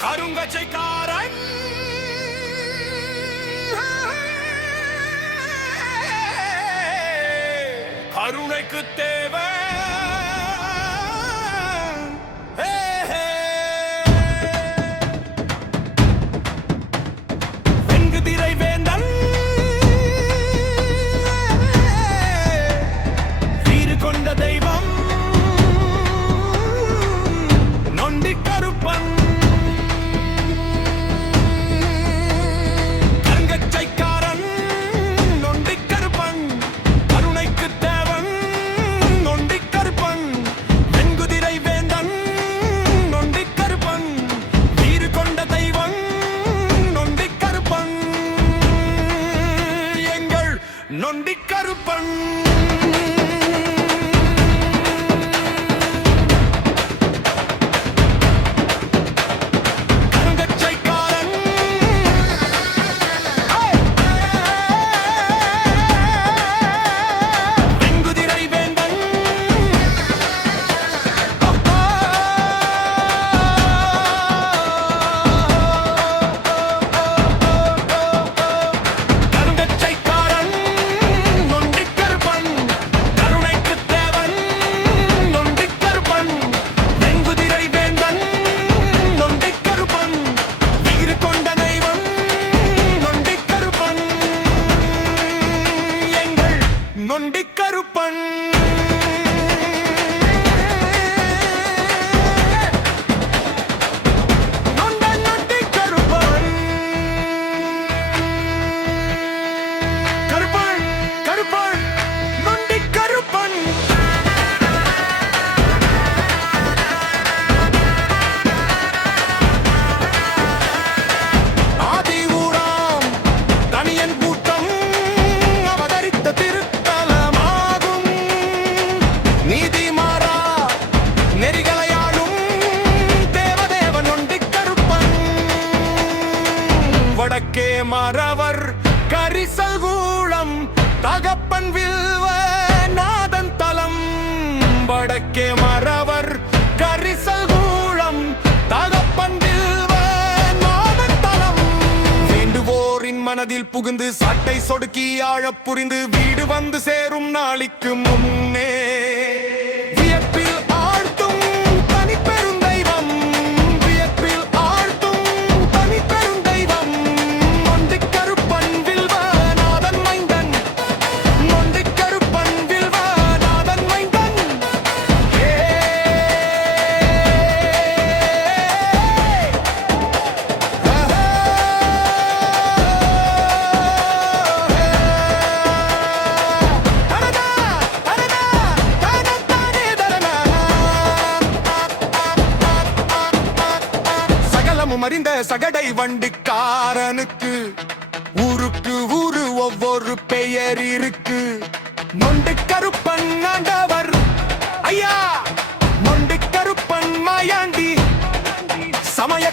கருங்கச்சைக்காரன் கருணைக்கு தேவை வெங்குதிரை வேந்தன் வீறு கொண்ட தெய்வம் நொண்டி கருப்பன் நொண்டி கருப்பன் கருங்கச்சைக்காரன் வெங்குதிரை வேந்தன் நொண்டி கருப்பன் நொண்டி கருப்பன் கருப்பன் கருப்பன் நொண்டி கருப்பன் ஆதி ஊராம் தனியன் கூட்டம் அவதரித்த திரு வடக்கே மறவர் கரிசல் கூளம் தகப்பன் வில்வ நாதன் தலம் வடக்கே மறவர் கரிசல் கூளம் தகப்பன் வில்வ நாதன் தலம் வேண்டுவோரின் மனதில் புகுந்து சட்டை சொடுக்கி ஆழப் புரிந்து வீடு வந்து சேரும் நாளைக்கு முன்னே வியப்பில் ஆழ்த்தும் தனிப்பெரும் தெய்வம் வியப்பில் ஆழ்த்தும் தனிப்பெரும் தெய்வம் நொண்டி கருப்பன் வில்வநாதன் மைந்தன் நொண்டி கருப்பன் வில்வநாதன் மைந்தன் அறிந்த சகடை வண்டிக்காரனுக்கு ஊருக்கு ஊரு ஒவ்வொரு பெயர் இருக்கு நொண்டி கருப்பன் ஆண்டவர் ஐயா நொண்டி கருப்பன் மாயாண்டி சமய